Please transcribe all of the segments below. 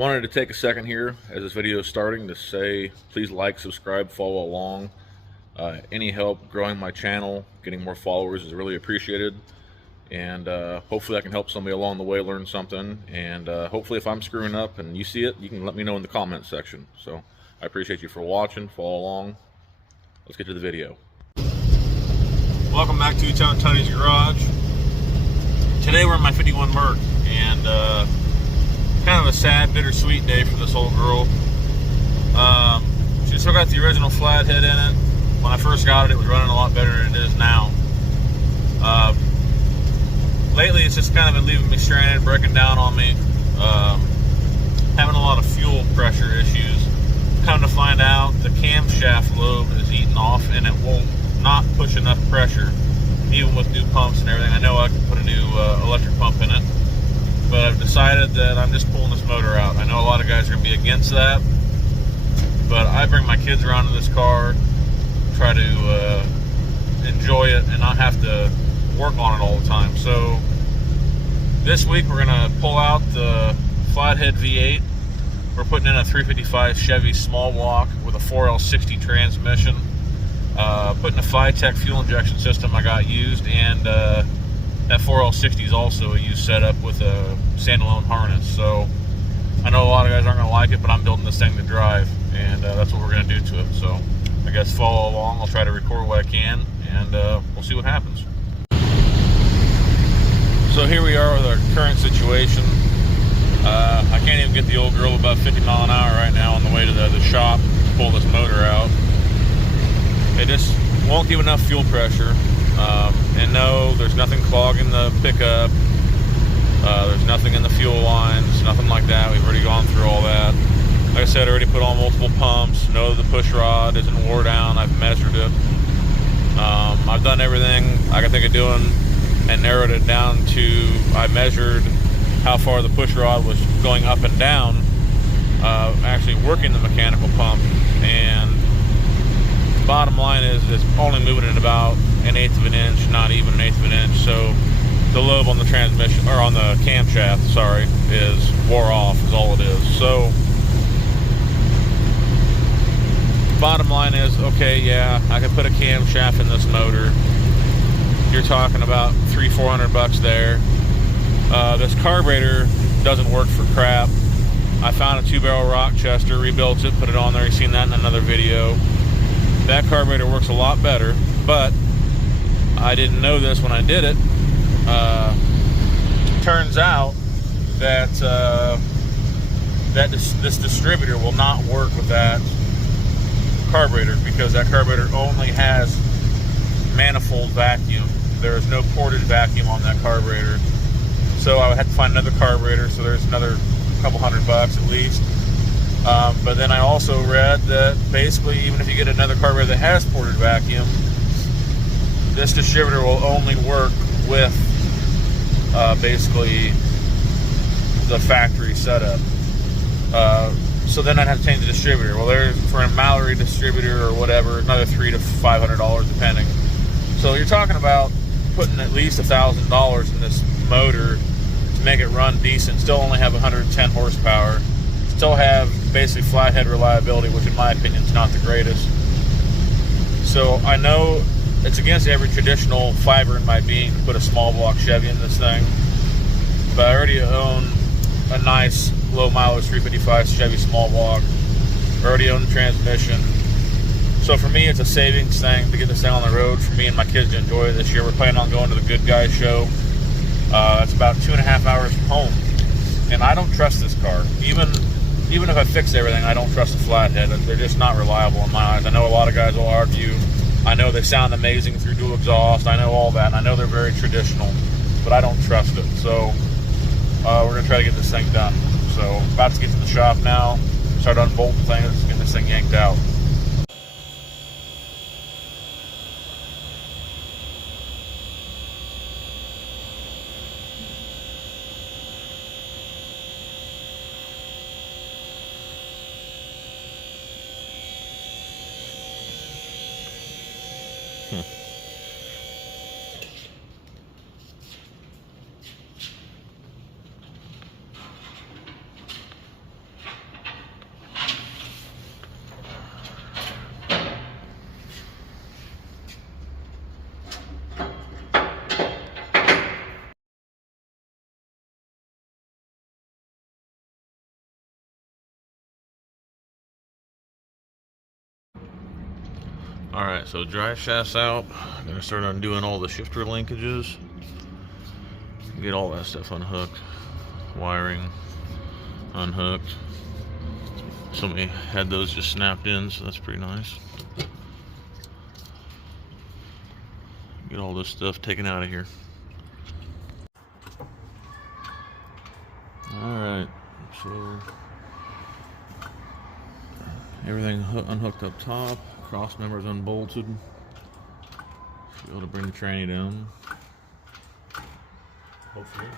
Wanted to take a second here as this video is starting to say please like, subscribe, follow along. Any help growing my channel, getting more followers is really appreciated, and hopefully I can help somebody along the way learn something, and hopefully if I'm screwing up and you see it, you can let me know in the comment section. So I appreciate you for watching. Follow along. Let's get to the video. Welcome back to Tony's Garage. Today we're in my 51 Merc, and kind of a sad, bittersweet day for this old girl. She still got the original flathead in it. When I first got it, it was running a lot better than it is now. Lately, it's just kind of been leaving me stranded, breaking down on me, having a lot of fuel pressure issues. Come to find out, the camshaft lobe is eaten off, and it won't not push enough pressure, even with new pumps and everything. I know I can put a new electric pump in it, but I've decided that I'm just pulling this motor out. I know a lot of guys are going to be against that, but I bring my kids around in this car, try to enjoy it and not have to work on it all the time. So this week we're going to pull out the flathead V8. We're putting in a 355 Chevy small block with a 4L60 transmission, putting a Phytech fuel injection system I got used, and that 4L60 is also a used setup with a standalone harness. So I know a lot of guys aren't going to like it, but I'm building this thing to drive, and that's what we're going to do to it. So I guess follow along. I'll try to record what I can, and we'll see what happens. So here we are with our current situation. I can't even get the old girl about 50 miles an hour right now on the way to the shop to pull this motor out. It just won't give enough fuel pressure. And no, there's nothing clogging the pickup. There's nothing in the fuel lines, nothing like that. We've already gone through all that. Like I said, I already put on multiple pumps. Know the push rod isn't wore down. I've measured it. I've done everything I can think of doing and narrowed it down to, I measured how far the push rod was going up and down, actually working the mechanical pump, and the bottom line is it's only moving at about 1/8 of an inch, not even 1/8 of an inch. So the lobe on the transmission, or on the camshaft, sorry, is wore off, is all it is. So bottom line is, okay, yeah, I can put a camshaft in this motor. You're talking about $300-400 there. This carburetor doesn't work for crap. I found a 2-barrel Rochester, rebuilt it, put it on there. You've seen that in another video. That carburetor works a lot better, but I didn't know this when I did it. Turns out that this distributor will not work with that carburetor, because that carburetor only has manifold vacuum. There is no ported vacuum on that carburetor. So I would have to find another carburetor, so there's another couple $100 at least. But then I also read that basically, even if you get another carburetor that has ported vacuum, this distributor will only work with basically the factory setup. So then I'd have to change the distributor. Well, there's, for a Mallory distributor or whatever, another $300 to $500 depending. So you're talking about putting at least $1,000 in this motor to make it run decent, still only have 110 horsepower, still have basically flathead reliability, which in my opinion is not the greatest. So I know it's against every traditional fiber in my being to put a small block Chevy in this thing, but I already own a nice low mileage 355 Chevy small block. I already own the transmission. So for me, it's a savings thing to get this thing on the road for me and my kids to enjoy it this year. We're planning on going to the Good Guys show. It's about 2.5 hours from home, and I don't trust this car. Even if I fix everything, I don't trust the flathead. They're just not reliable in my eyes. I know a lot of guys will argue. I know they sound amazing through dual exhaust. I know all that, and I know they're very traditional, but I don't trust it. So we're gonna try to get this thing done. So about to get to the shop now, start unbolting things, get this thing yanked out. Alright, so drive shaft's out. I'm gonna start undoing all the shifter linkages. Get all that stuff unhooked. Wiring unhooked. Somebody had those just snapped in, so that's pretty nice. Get all this stuff taken out of here. Alright, so everything unhooked up top, cross members unbolted. Should be able to bring the tranny down. Hopefully.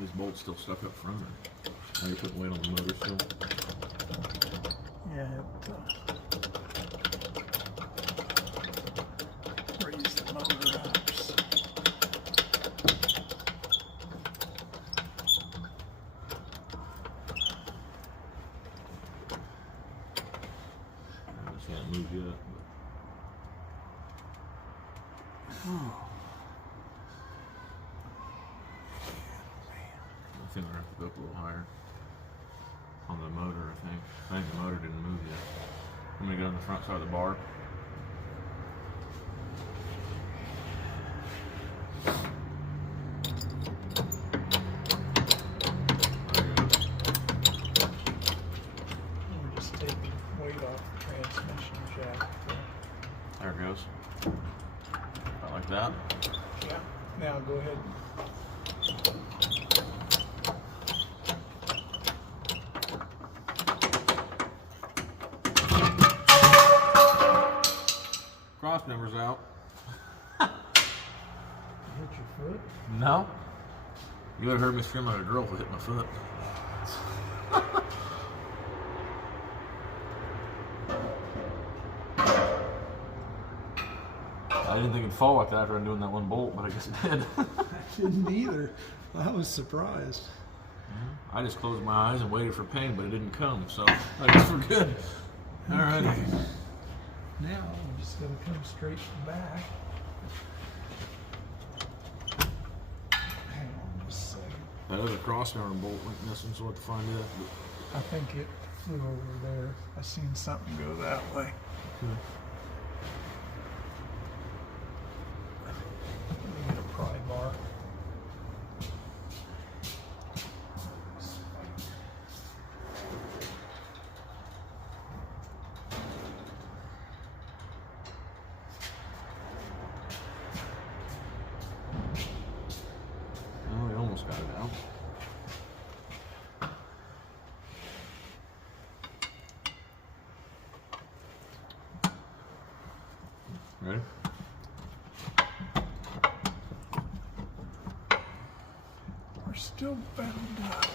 This bolt's still stuck up front. Now you're putting weight on the motor still. Yeah, raise the motor ups. This hasn't moved yet. I think we're gonna have to go up a little higher on the motor. I think the motor didn't move yet. I'm gonna go on the front side of the bar. We're just taking weight off the transmission jack. There it goes. About like that. Yeah. Now go ahead. Cross members out. Hit your foot. No. You would have heard me scream like a girl if it hit my foot. I didn't think it'd fall like that after I'm doing that one bolt, but I guess it did. I didn't either. I was surprised. I just closed my eyes and waited for pain, but it didn't come, so I guess we're good. All right. Okay. Now I'm just going to come straight back. Hang on just a second. That other crossmember bolt went missing, so we'll have to find it. I think it flew over there. I seen something go that way. Let me get a pry bar. Oh, we almost got it out. Ready? We're still bound up.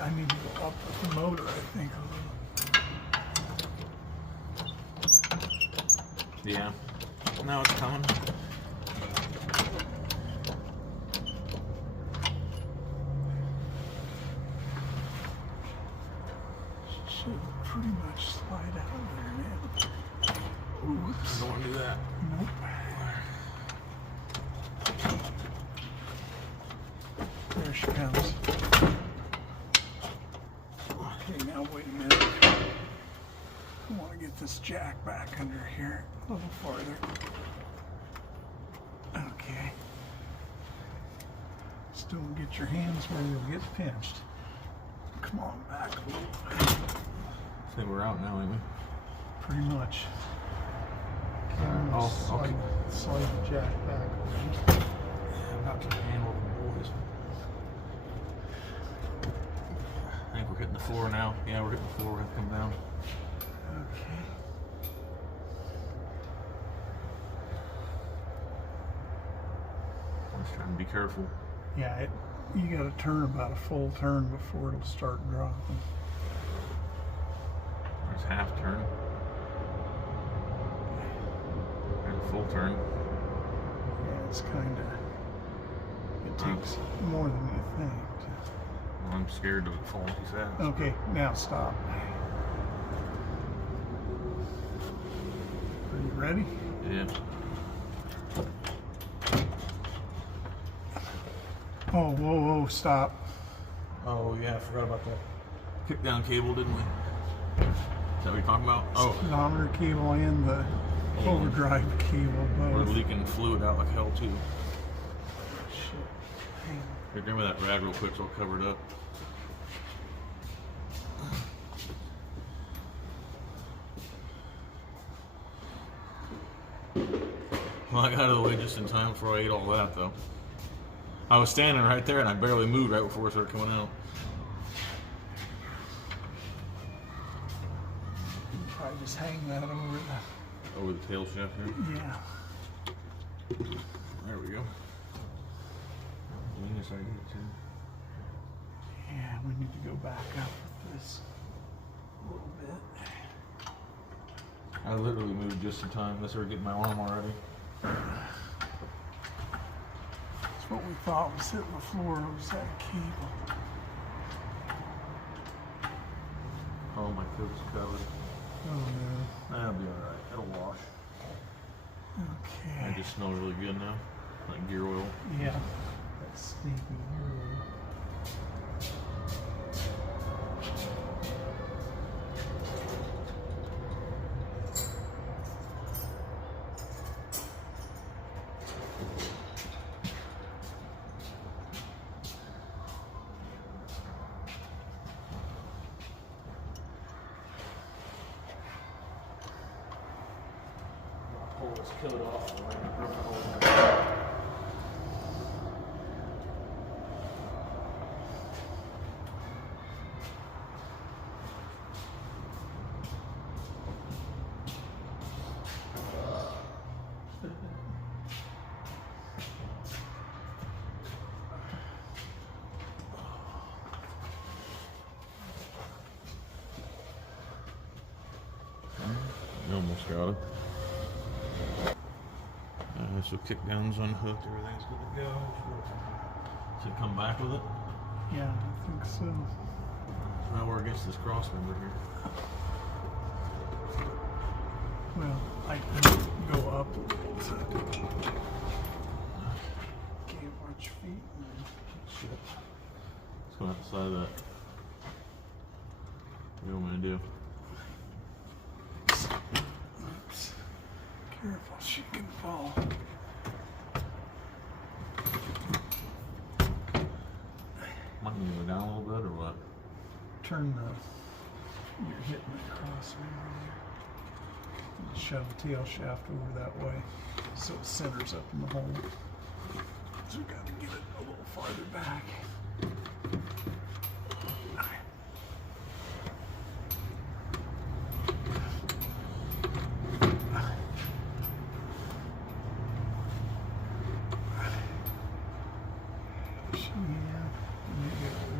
I need to go up with the motor, I think, a little. Yeah. Now it's coming. Should pretty much slide out there now. Oops. I don't want to do that. Nope. There she comes. Okay, now wait a minute. I want to get this jack back under here a little farther. Okay. Still get your hands where you'll get pinched. Come on back a little. I think we're out now, ain't we? Pretty much. Oh, slide, okay. slide the jack back. Yeah, I'm not trying to handle the boys. I think we're hitting the floor now. Yeah, we're hitting the floor. We're gonna come down. Okay. I'm just trying to be careful. Yeah, you got to turn about a full turn before it'll start dropping. There's half turn. And a full turn. Yeah, it's kind of, it takes more than you think. Well, I'm scared of it falling too fast. Okay, now stop. Are you ready? Yeah. Oh, whoa, whoa, stop. Oh yeah, I forgot about that. Kick down cable, didn't we? Is that what you're talking about? Oh, Speedometer cable and the overdrive cable we're both. leaking fluid out like hell too. Shit. Hang on. Here, give me that rag real quick so I'll cover it up. Well, I got out of the way just in time before I ate all that, though. I was standing right there and I barely moved right before it started coming out. Probably just hang that Over the tail shaft here. Yeah. There we go. Leanest I get to. Yeah, we need to go back up with this a little bit. I literally moved just in time. Unless we're getting my arm already. That's what we thought was hitting the floor. Was that cable? Oh, my coat's covered. Oh no. That'll be alright. It'll wash. Okay. I just smell really good now. Like gear oil. Yeah. That's sneaky. Pull this coat off. You almost got it. So kick down's unhooked, everything's good to go. Should come back with it. Yeah, I think so. Now we're against this cross member here. Well, I can go up a little to can't watch feet. Shit. Let's go outside of that. What do you want me to do? Oops. Careful, she can fall. Might need to go down a little bit or what? Turn the. You're hitting the crossmember there. And shove the tail shaft over that way so it centers up in the hole. So we got to get it a little farther back.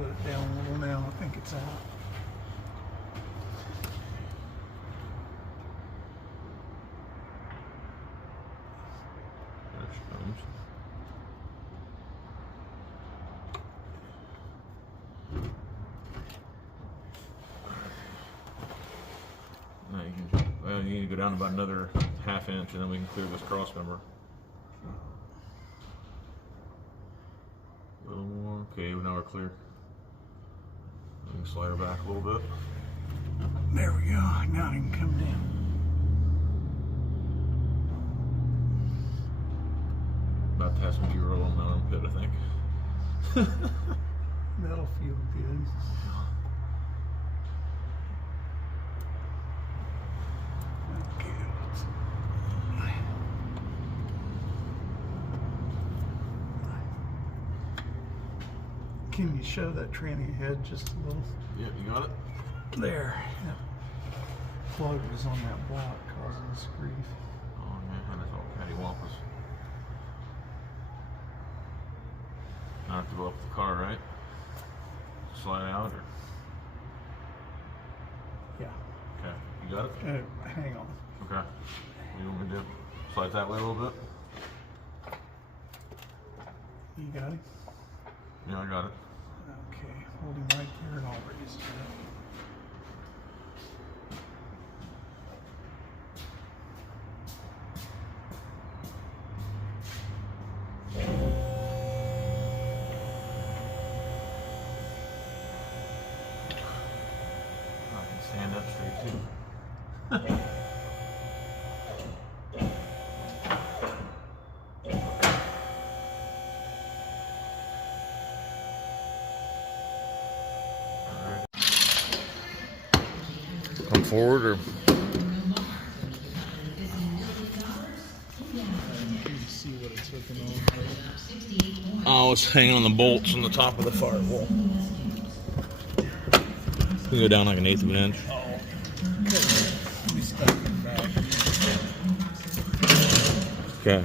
Let it down a little now. I think it's out. There she comes. Now you can. Well, you need to go down about another ½ inch, and then we can clear this cross member. A little more. Okay, now we're clear. We can slide her back a little bit. There we go. Now it can come down. About to have some gear oil on the armpit, I think. That'll feel good. Okay, let's. Can you show that tranny ahead just a little? Yep, you got it? There. Yep. Plug was on that block causing us grief. Oh man, that's all cattywampus. I have to go up the car, right? Slide out or? Yeah. Okay, you got it? Hang on. Okay. What do you want me to do? Slide that way a little bit? You got it? Yeah, I got it. Okay. Hold him right there and I'll raise it up. Come forward or. See what it's hooking on. Oh, it's hanging on the bolts on the top of the firewall. You can go down like an eighth of an inch. Oh, let me step it back. Okay.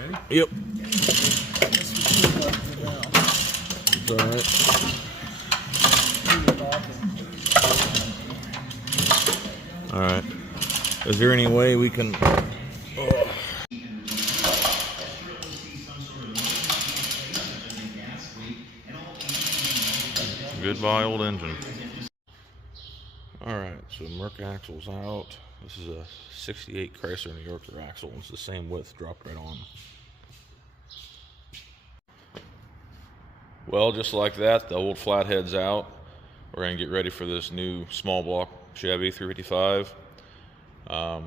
Ready? Yep. This is too much for now. It's alright. Alright. Is there any way we can... Oh. Goodbye, old engine. Alright, so Merc axle's out. This is a 68 Chrysler New Yorker axle. It's the same width, dropped right on. Well, just like that, the old flathead's out. We're going to get ready for this new small block Chevy 355. I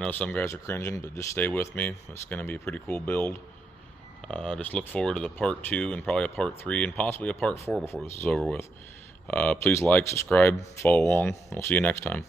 know some guys are cringing, but just stay with me. It's going to be a pretty cool build. Just look forward to the part 2 and probably a part 3 and possibly a part 4 before this is over with. Please like, subscribe, follow along. We'll see you next time.